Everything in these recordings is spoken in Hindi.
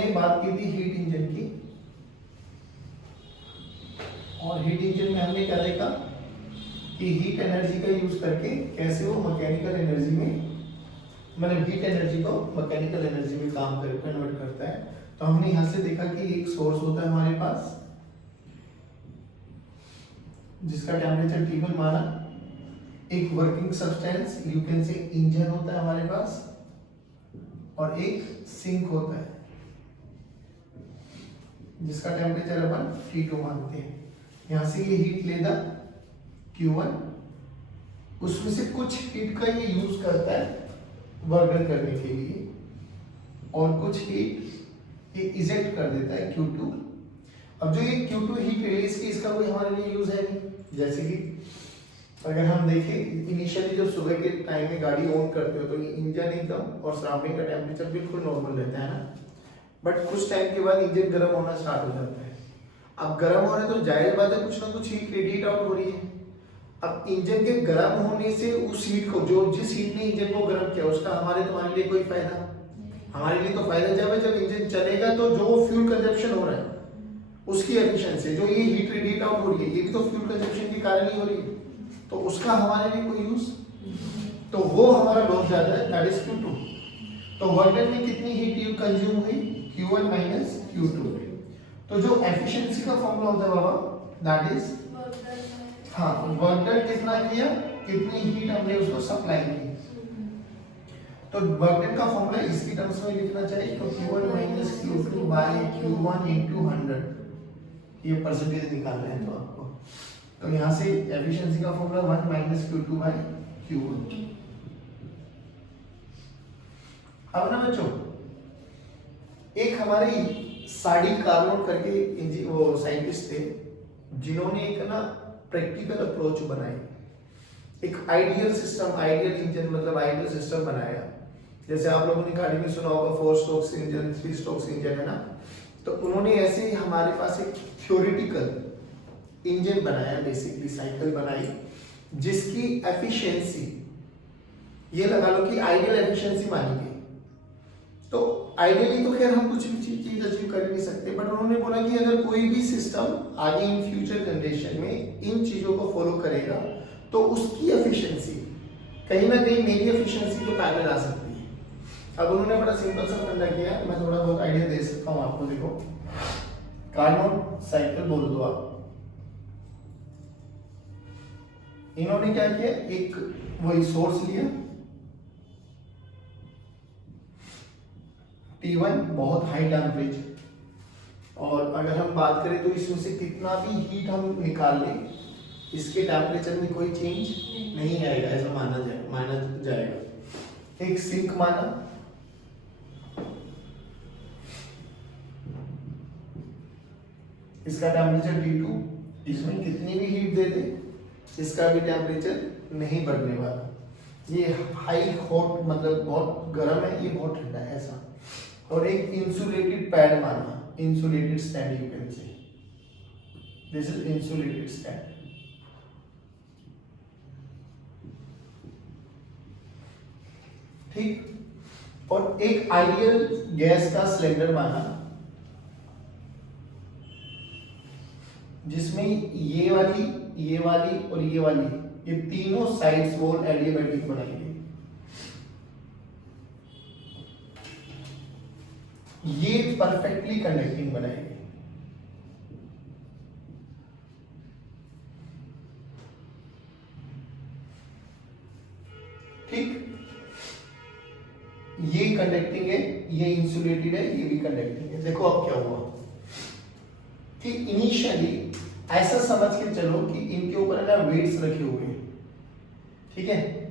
हमने बात की थी हीट इंजन की, और हीट इंजन में हमने क्या देखा कि हीट एनर्जी का यूज करके कैसे वो मैकेनिकल एनर्जी में, मतलब हीट एनर्जी को मैकेनिकल एनर्जी में काम कर कन्वर्ट करता है। तो हमने यहाँ से देखा कि एक सोर्स होता है हमारे पास जिसका टेम्परेचर T1 माना, एक working substance you can say engine होता है हमारे पास, और एक सिंक होता है जिसका टेम्परेचर अपन T2 मानते हैं। यहाँ से ये हीट लेगा Q1, उसमें से कुछ हीट का ये यूज करता है वर्क डन करने के लिए, और कुछ हीट ये इजेक्ट कर देता है Q2। अब जो ये Q2 हीट रिलीज की, इसका कोई हमारे लिए यूज है नहीं। जैसे कि अगर हम देखें इनिशियली जब सुबह के टाइम में गाड़ी ऑन करते हो तो ये इंजन एकदम और सराउंडिंग का टेम्परेचर बिल्कुल नॉर्मल रहता है ना, बट कुछ टाइम के बाद इंजन गर्म होना स्टार्ट हो जाता है। अब गर्म हो रहा है तो जाहिर बात है कुछ ना कुछ हीट रेडिएट आउट हो रही है। अब इंजन के गर्म होने से उस हीट को, जो जिस हीट ने इंजन को गर्म किया, उसका हमारे तुम्हारे लिए कोई फायदा? हमारे लिए तो फायदा जब इंजन चलेगा तो जो फ्यूल कंजप्शन हो रहा है उसकी एफिशिएंसी, जो ये हीट रेडिएट आउट हो रही है, ये भी तो फ्यूल कंजप्शन के कारण ही हो रही है, तो उसका हमारे लिए कोई यूज, तो वो हमारा लॉस ज्यादा है, दैट इज Q2। तो वर्क डन में कितनी हीट कंज्यूम हुई? Q1 minus Q2। तो जो एफिशिएंसी का फॉर्मूला होता है बाबा, दैट इज वर्क डन कितना किया, कितनी हीट हमने उसको सप्लाई की। तो वर्क डन का फॉर्मूला इसकी टर्म्स में लिखना चाहिए, तो Q1 minus Q2 bye Q1 into 100, ये परसेंटेज निकालना है तो आपको। तो यहाँ से एफिशिएंसी का formula 1 minus Q2 bye Q1। अब ना बच्चों, एक हमारे साडी कार्नोट करके वो साइंटिस्ट थे जिन्होंने एक ना प्रैक्टिकल अप्रोच बनाई, एक आइडियल सिस्टम, आइडियल इंजन मतलब आइडियल सिस्टम बनाया। जैसे आप लोगों ने गाड़ी में सुना होगा 4 स्ट्रोक्स इंजन, 3 स्ट्रोक्स इंजन, है ना। तो उन्होंने ऐसे ही हमारे पास एक थ्योरेटिकल इंजन बनाया, बेसिकली साइकिल बनाई, जिसकी एफिशिएंसी ये लगा लो कि आइडियल एफिशिएंसी मानी गई। तो आइडियली तो खैर हम कुछ भी चीज अचीव कर नहीं सकते, बट उन्होंने बोला कि अगर कोई भी सिस्टम आगे इन फ्यूचर जनरेशन में इन चीजों को फॉलो करेगा तो उसकी एफिशिएंसी कहीं ना कहीं मेरी एफिशिएंसी को पैरेलल आ सकती है। अब उन्होंने बड़ा सिंपल सा फंडा किया, मैं थोड़ा बहुत आइडिया दे सकता हूँ आपको। देखो, कार्नोट साइकिल बोल दो आप। इन्होंने क्या किया, एक वही सोर्स लिया T1, बहुत हाई टेम्परेचर, और अगर हम बात करें तो इसमें से कितना भी हीट हम निकाल लें, इसके टेम्परेचर में कोई चेंज नहीं आएगा, ऐसा माना जाएगा। एक सिंक माना, इसका टेम्परेचर T2, इसमें कितनी भी हीट दे दे इसका भी टेम्परेचर नहीं बढ़ने वाला। ये हाई हॉट मतलब बहुत गर्म है, ये बहुत ठंडा है, ऐसा। और एक इंसुलेटेड पैड माना, insulated stand you can say, this is insulated stand. ठीक, और एक आइडियल गैस का सिलेंडर माना, जिसमें ये वाली और ये वाली, ये तीनों साइड्स वॉल एडियाबैटिक बनाएंगे। ये परफेक्टली कंडक्टिंग बनाएंगे। ठीक, ये कंडक्टिंग है, ये इंसुलेटेड है, ये भी कंडक्टिंग है। देखो अब क्या हुआ कि इनिशियली ऐसा समझ के चलो कि इनके ऊपर ना वेट्स रखे हुए हैं, ठीक है।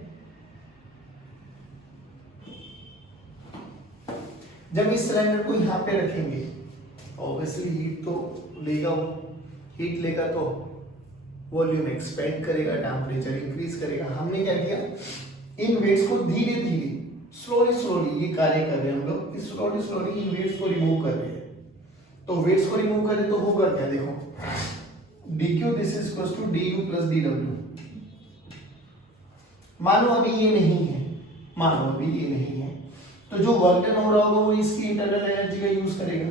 जब इस सिलेंडर को यहाँ पे रखेंगे, ऑब्वियसली हीट तो लेगा, हीट लेगा तो वॉल्यूम एक्सपेंड करेगा, टेम्परेचर इंक्रीज करेगा। हमने क्या किया, इन वेट्स को धीरे धीरे स्लोली ये कार्य कर रहे हैं हम लोग, स्लोली इन वेट्स को रिमूव कर रहे हैं। तो वेट्स को रिमूव करें तो होगा क्या, देखो dq this is equal to du plus dw। मानो अभी ये नहीं है, मानो अभी ये नहीं है, तो जो वर्क डन हो रहा होगा वो इसकी इंटरनल एनर्जी का यूज करेगा,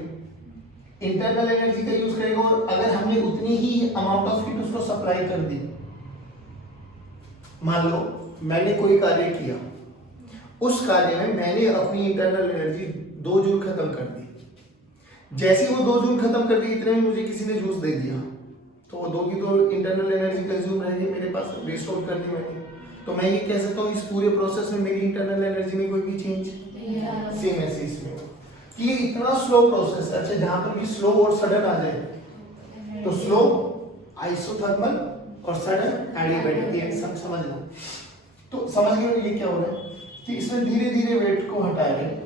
इंटरनल एनर्जी का यूज करेगा। और अगर हमने उतनी ही अमाउंट ऑफ हीट उसको सप्लाई कर दी, मान लो मैंने कोई कार्य किया, उस कार्य में मैंने अपनी इंटरनल एनर्जी 2 जूल खत्म कर दी, जैसे ही वो 2 जूल खत्म कर दी इतने में मुझे किसी ने जूस दे दिया, तो वो 2 की तो इंटरनल एनर्जी कंज्यूम रहेगी मेरे पास, वेस्ट आउट करनी मैंने। तो मैं ये कह सकता हूँ इस पूरे प्रोसेस में मेरी इंटरनल एनर्जी में कोई भी चेंज सेम ऐसे इसमें कि ये इतना स्लो प्रोसेस है। अच्छा, जहां पर भी स्लो और सडन आ जाए तो स्लो आइसोथर्मल और सडन एडियाबैटिक, ये सब समझ लो। तो समझ गए ये क्या हो रहा है कि इसमें धीरे धीरे वेट को हटा रहे हैं,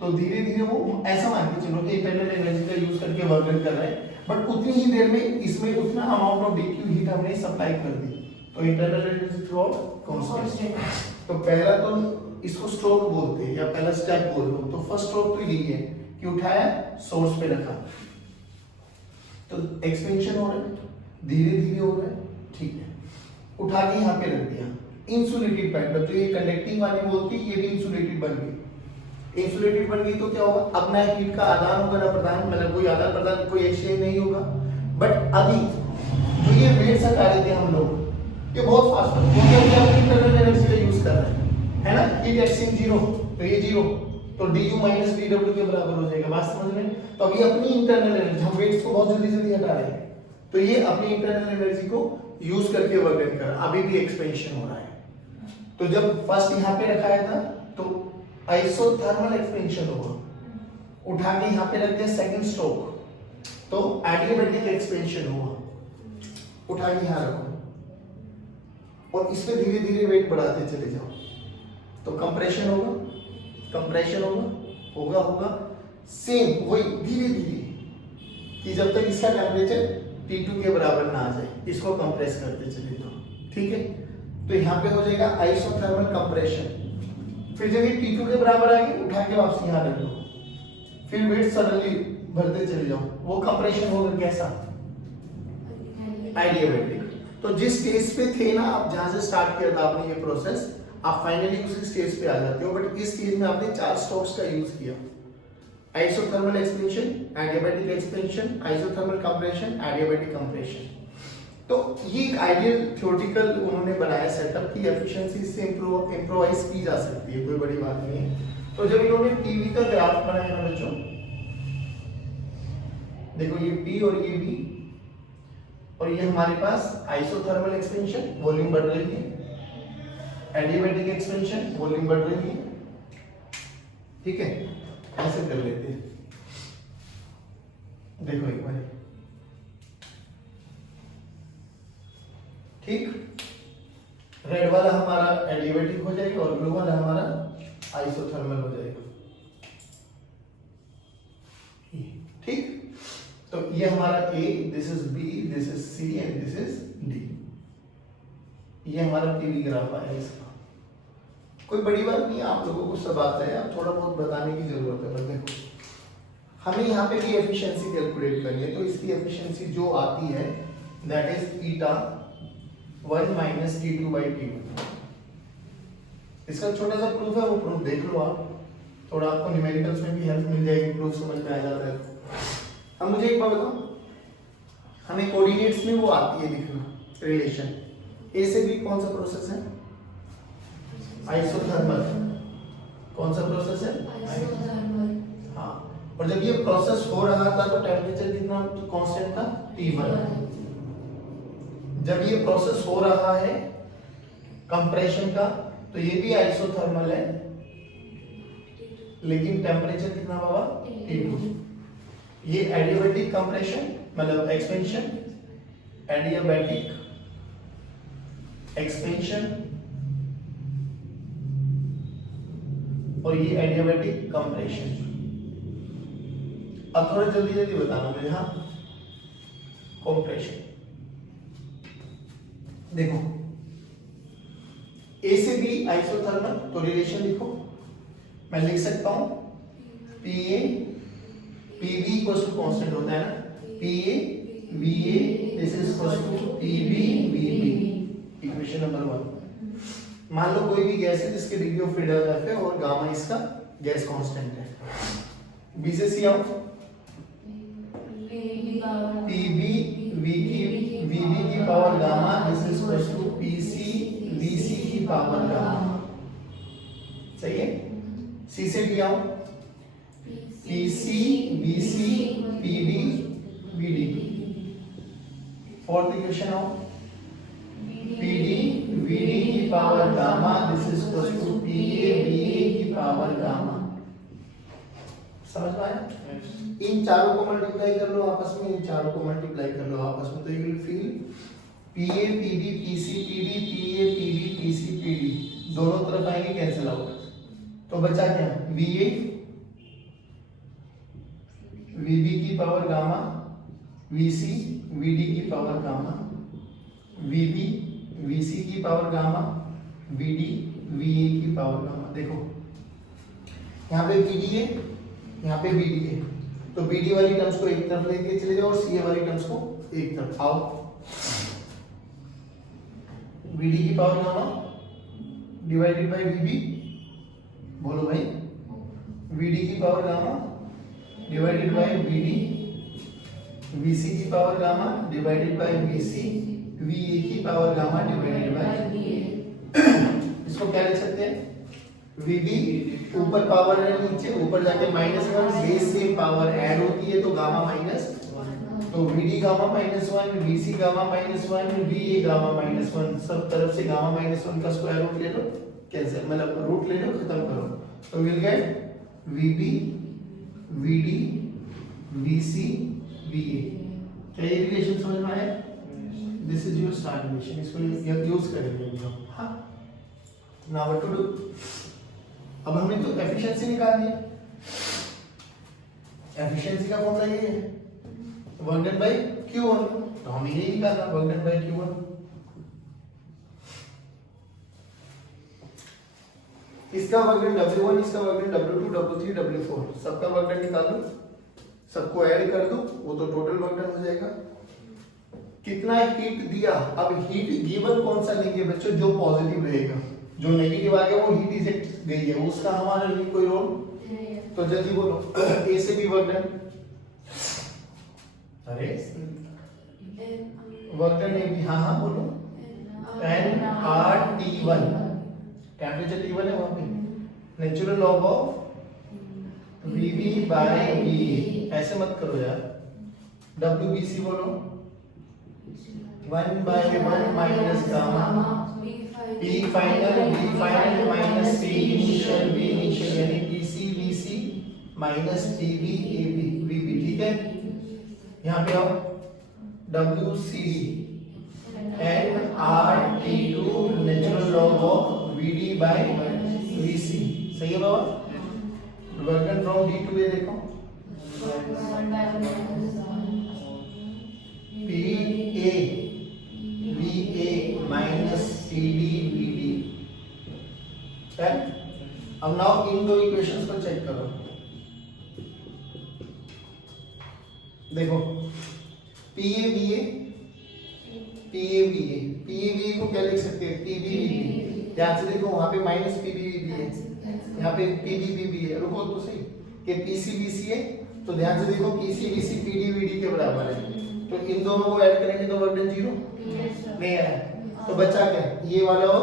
तो धीरे धीरे वो ऐसा मान के चलो कि इंटरनल एनर्जी का यूज करके वर्क कर रहे हैं, बट उतनी ही देर में इसमें उतना अमाउंट ऑफ डीक्यू हीट हमने सप्लाई कर दी, तो internal energy through out constant. तो पहला तो इसको स्ट्रोक बोलते हैं या पहला स्टेप बोल लो। तो फर्स्ट स्ट्रोक तो यही है कि उठाया, सोर्स पे रखा, तो एक्सपेंशन हो रहा है, धीरे धीरे हो रहा है, ठीक है। उठा के यहाँ पे रख दिया, इंसुलेटेड पैटर्न, जो ये कंडक्टिंग वाली बोलती है ये भी इंसुलेटेड बन गई। इंसुलेटेड बन गई तो क्या होगा, अब ना हीट का आदान होगा ना प्रदान, मतलब कोई आदान प्रदान कोई एक्सचेंज नहीं होगा। बट अभी जो ये वेट्स हटा रहे थे हम लोग, ये बहुत फास्ट है क्योंकि हम अपनी इंटरनल एनर्जी का यूज कर रहे हैं, है ना। हीट एक्सचेंज 0, तो ये 0, तो du माइनस dw के बराबर हो जाएगा, बात समझ में। तो अभी अपनी इंटरनल एनर्जी, हम वेट्स को बहुत जल्दी जल्दी हटा रहे हैं, तो ये अपनी इंटरनल एनर्जी को यूज करके वर्क डन कर, अभी भी एक्सपेंशन हो रहा है। तो जब फर्स्ट यहाँ पे रखाया था तो आइसोथर्मल एक्सपेंशन होगा, उठा के यहाँ पे रख दिया सेकंड स्ट्रोक, तो एडियाबैटिक एक्सपेंशन होगा, उठा के यहाँ रखो और इसमें धीरे धीरे वेट बढ़ाते चले जाओ, तो कंप्रेशन होगा, कंप्रेशन होगा होगा सेम वही धीरे धीरे, कि जब तक इसका टेम्परेचर T2 के बराबर ना आ जाए, इसको कंप्रेस करते चले जाओ, ठीक है। तो यहाँ पे हो जाएगा आइसोथर्मल कंप्रेशन। फिर जब ये T2 के बराबर आ गई, उठा के वापस यहाँ रख दो, फिर वेट सडनली भरते चले जाओ, वो कंप्रेशन होगा कैसा, एडियाबैटिक। तो जिस स्टेज पे थे ना आप, जहां से स्टार्ट किया था आपने ये प्रोसेस, आप फाइनली उसी स्टेज पे आ जाते हो। बट इस स्टेज में आपने 4 स्ट्रोक्स का यूज किया, isothermal expansion, adiabatic expansion, isothermal compression, adiabatic compression. तो ये एक आइडियल थ्योरेटिकल उन्होंने बनाया सेटअप की एफिशिएंसी से इम्प्रोवाइज की जा सकती है, कोई बड़ी बात नहीं है। तो जब इन्होंने टीवी का ग्राफ बनाया ना बच्चों, देखो ये P और ये V, और ये हमारे पास आइसोथर्मल एक्सपेंशन, वॉल्यूम बढ़ रही है, एडियाबैटिक एक्सपेंशन, वॉल्यूम बढ़ रही है, ठीक है। ऐसे कर लेते हैं, देखो एक बार, ठीक। रेड वाला हमारा एडियाबैटिक हो जाएगा और ब्लू वाला हमारा आइसोथर्मल हो जाएगा, ठीक। तो ये हमारा A, this is B, this is C and this is D। ये हमारा पीवी ग्राफ आया इसका, कोई बड़ी बात नहीं है, आप लोगों को सब आता है, आप थोड़ा बहुत बताने की जरूरत है। बस देखो, हमें यहाँ पे भी एफिशिएंसी कैलकुलेट करनी है, तो इसकी एफिशिएंसी जो आती है that is eta 1 minus T2 by T1। इसका छोटा सा प्रूफ है, वो प्रूफ देख लो आप, थोड़ा आपको न्यूमेरिकल्स में भी हेल्प मिल जाएगी, प्रूफ समझ में आ जाता है। अब मुझे एक बात बताओ, हमें कोऑर्डिनेट्स में वो आती है लिखना रिलेशन, ए से बी कौन सा प्रोसेस है, आइसोथर्मल। कौन सा प्रोसेस है, आइसोथर्मल। हाँ, और जब ये प्रोसेस हो रहा था तो टेम्परेचर कितना कांस्टेंट था, T1। जब ये प्रोसेस हो रहा है कंप्रेशन का, तो ये भी आइसोथर्मल है, लेकिन टेम्परेचर कितना बाबा, T2। ये एडियाबैटिक कंप्रेशन मतलब एक्सपेंशन, एडियाबैटिक एक्सपेंशन, और ये एडियाबैटिक कंप्रेशन। अब थोड़ा जल्दी जल्दी बताना मुझे, हाँ। कंप्रेशन देखो, ए से बी आइसोथर्मल, तो रिलेशन लिखो, मैं लिख सकता हूं PA PB equals to constant होता है ना, PA VA this is equals to PB VB, equation number 1। मान लो कोई भी गैस है जिसकी डिग्री ऑफ फ्रीडम है और गामा इसका गैस कांस्टेंट है। बी से सी आओ, पीबी वीबी की power gamma this is equals to PC VC की पावर गामा। सही है। सी से डी आओ, PC VC PD VD. Fourth equation आओ, पीडी वीडी की power gamma this is equals to PA VA की पावर गामा। समझ में आया? इन चारों को मल्टीप्लाई कर लो आपस में, इन चारों को मल्टीप्लाई कर लो आपस में, तो you will feel PA PD PC PD PA PD PC PD दोनों तरफ आएंगे कैंसिल आउट। तो बचा क्या? वीए वीबी की पावर गामा वीसी वीडी की पावर गामा वीबी वीसी की पावर गामा वीडी वीए की पावर गामा। देखो यहाँ पे पीडी है, यहाँ पे बीडी है, तो बीडी वाली टर्म्स को एक तरफ लेके चले जाओ और सी वाली टर्म्स को एक तरफ। आओ, बीडी की power gamma divided by BB, बोलो भाई, बीडी की power gamma divided by BD, VC की power gamma divided by VC, VA की power gamma divided by VA. इसको क्या लिख सकते हैं? वीबी ऊपर पावर है, नीचे ऊपर जाके -1, बेस से पावर ऐड होती है तो गामा माइनस, तो VD gamma -1, VC gamma -1, VA gamma -1, सब तरफ से गामा -1 का स्क्वायर रूट ले लो, कैंसिल मतलब रूट ले लो, खत्म करो, तो will get VB VD VC VA. क्या ये रिलेशन समझ में आया? This is your star relation, इसको यूज करेंगे हम। हाँ, नाउ व्हाट टू डू? अब हमने तो एफिशिएंसी निकालनी है। एफिशिएंसी का फॉर्मूला ये है वर्क डन बाय Q1, तो हमें ये निकालना वर्क डन बाय Q1। इसका वर्क डन W1, इसका work done W2, W3, W4, सबका वर्क डन निकाल लो, सबको ऐड कर दो, वो तो टोटल वर्क डन हो जाएगा। कितना हीट दिया? अब हीट गिवन कौन सा लेंगे बच्चों? जो पॉजिटिव रहेगा, जो नेगेटिव आ गया वो हीट इजेक्ट गई है, उसका हमारे लिए कोई रोल। तो जल्दी बोलो, ए से भी वर्क डन, अरे वर्क डन ए भी, हाँ बोलो, nRT1, टेम्परेचर T1 है वहां पे, natural log of VB by VA, ऐसे मत करो यार। WBC बोलो, 1/1 minus gamma P final B final minus P initial B initial, यानी PC VC minus PB AB VB। ठीक है, यहाँ पे आओ, WCD nRT2 natural log of VD by VC। सही है बाबा? Work done from D to A देखो, PA VA minus CD VD। अब नाउ इन दो इक्वेशंस को चेक करो। देखो PA VA को क्या लिख सकते हैं? PB VB। ध्यान से देखो, वहां पे माइनस PB VB है, यहाँ पे PB VB है। रुको तो सही, कि PC VC है, तो ध्यान से देखो PC VC PD VD के बराबर है, तो इन दोनों को ऐड करेंगे तो वर्क डन 0 नहीं आया, तो बचा क्या? ये वाला और,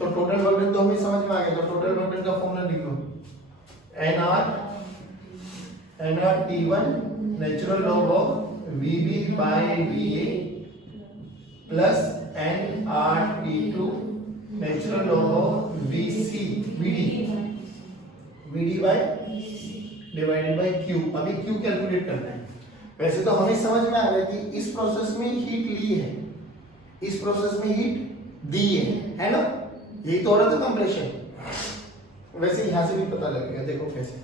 तो टोटल वर्क डन तो हमें समझ में आ गया, तो टोटल वर्क डन का फॉर्मूला लिख लो, nRT1 natural log of VB by VA plus nRT2 natural log of VC VD by divided by Q। अभी Q कैलकुलेट करना है। वैसे तो हमें समझ में आ रहा है कि इस प्रोसेस में हीट ली है, इस प्रोसेस में हीट दी है ना? यही तो हो रहा था कंप्रेशन। वैसे यहां से भी पता लगेगा, देखो कैसे।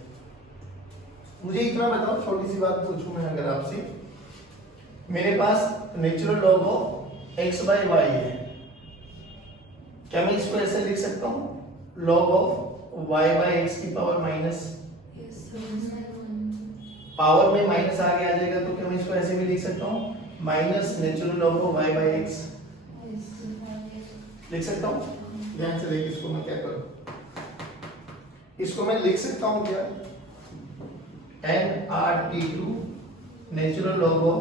मुझे इतना बताओ, छोटी सी बात पूछूं मैं अगर आपसे, मेरे पास natural log of x by y है, क्या मैं इसको ऐसे लिख सकता हूं? Log of y by x की पावर माइनस, पावर में माइनस आगे आ जाएगा, तो क्या मैं इसको ऐसे भी लिख सकता हूं? Minus natural log of y by x लिख सकता हूं। ध्यान से देखिए इसको मैं क्या करूं, इसको मैं लिख सकता हूं क्या, nRT2 natural log of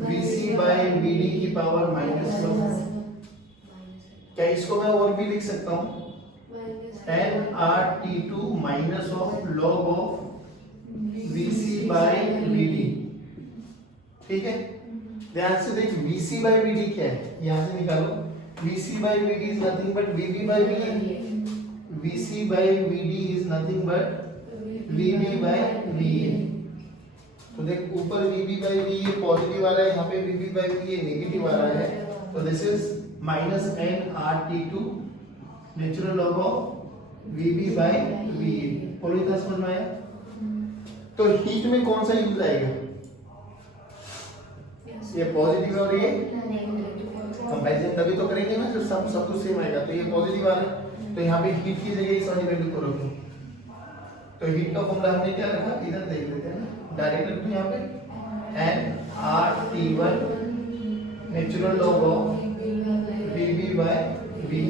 Vc by Vd की पावर -1। क्या इसको मैं और भी लिख सकता हूं, nRT2 minus of log of Vc by Vd। ठीक है, ध्यान से देख Vc बाय Vd क्या है, यहां से निकालो। Vc by Vd is nothing but Vb by Vd। Vc by Vd is nothing but Vb by Va। तो देख ऊपर Vb बाय Va पॉजिटिव आ रहा है, यहाँ पे Vb बाय Va नेगेटिव आ रहा है, तो this is -nRT2 natural log of Vb by Va। पूरी तरह समझ में आया? तो हीट में कौन सा यूज आएगा, ये पॉजिटिव और ये कंपैरिजन तभी तो करेंगे ना जब सब कुछ सेम आएगा। तो ये पॉजिटिव आ रहा है, तो यहाँ पे हीट की जगह इस वाली वैल्यू को रखो। तो हीट का फॉर्मूला हमने क्या रखा, इधर देख लेते हैं ना, डायरेक्ट रखो यहाँ पे nRT1 natural log of Vb by Va।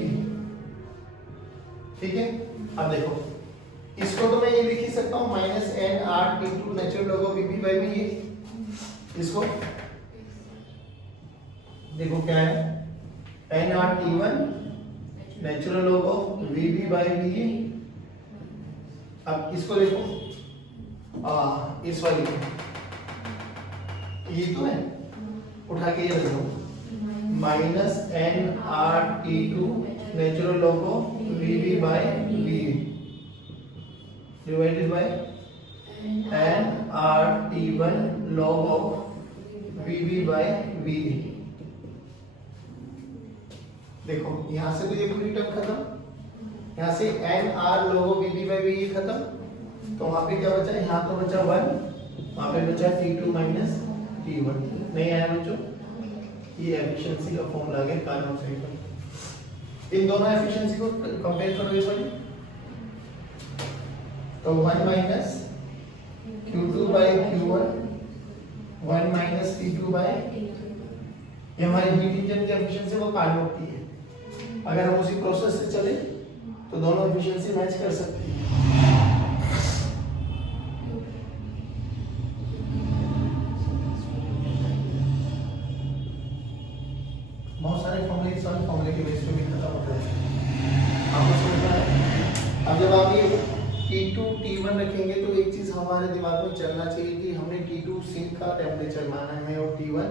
ठीक है, अब देखो इसको तो मैं ये लिख ही सकता हूँ -nRT2 natural log of Vb by Va। इसको देखो क्या है, nRT1 natural log of Vb by Va। अब इसको देखो इस वाली को, ये तो है, उठा के ये रख दो, -nRT2 natural log of Vb by Va divided by nRT1 log of Vb by Va। देखो यहां से तो ये पूरी टर्म खत्म, यहां से nR log of Vb by Va खत्म, तो वहां पे क्या बचा, यहां तो बचा 1, वहां पे बचा T2 माइनस T1। नहीं आया बच्चों, ये एफिशिएंसी का फॉर्मूला आ गया कार्नोट साइकिल। इन दोनों एफिशिएंसी को कंपेयर करो इस वाली, तो 1 minus Q2 bye Q1, 1 minus T2 bye, ये हमारी हीट इंजन की एफिशिएंसी वो कार्नोट की है। अगर हम उसी प्रोसेस से चले तो दोनों एफिशिएंसी मैच कर सकती है। बहुत सारे फॉर्मूले इस वाले फॉर्मूले के बेस पे भी खत्म होते हैं, आपको समझना है। अब जब आप ये T2 T1 रखेंगे तो एक चीज हमारे दिमाग में चलना चाहिए कि हमने T2 सिंक का टेम्परेचर माना है और T1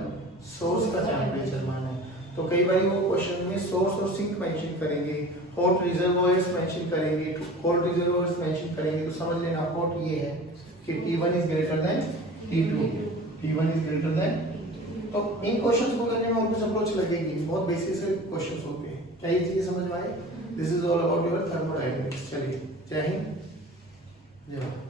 सोर्स का टेम्परेचर माना है। तो कई बार वो क्वेश्चन में सोर्स और सिंक मेंशन करेंगे, हॉट रिजर्वॉयर्स मेंशन करेंगे, कोल्ड रिजर्वॉयर्स मेंशन करेंगे, तो समझ लेना हॉट ये है कि T1 is greater than T2, T1 is greater than. तो इन क्वेश्चंस को करने में कुछ अप्रोच लगेगी, बहुत बेसिक से क्वेश्चंस होते हैं। क्या ये चीजें समझ में आए? This is all about your thermodynamics. चलिए, जय हिंद, जय भारत।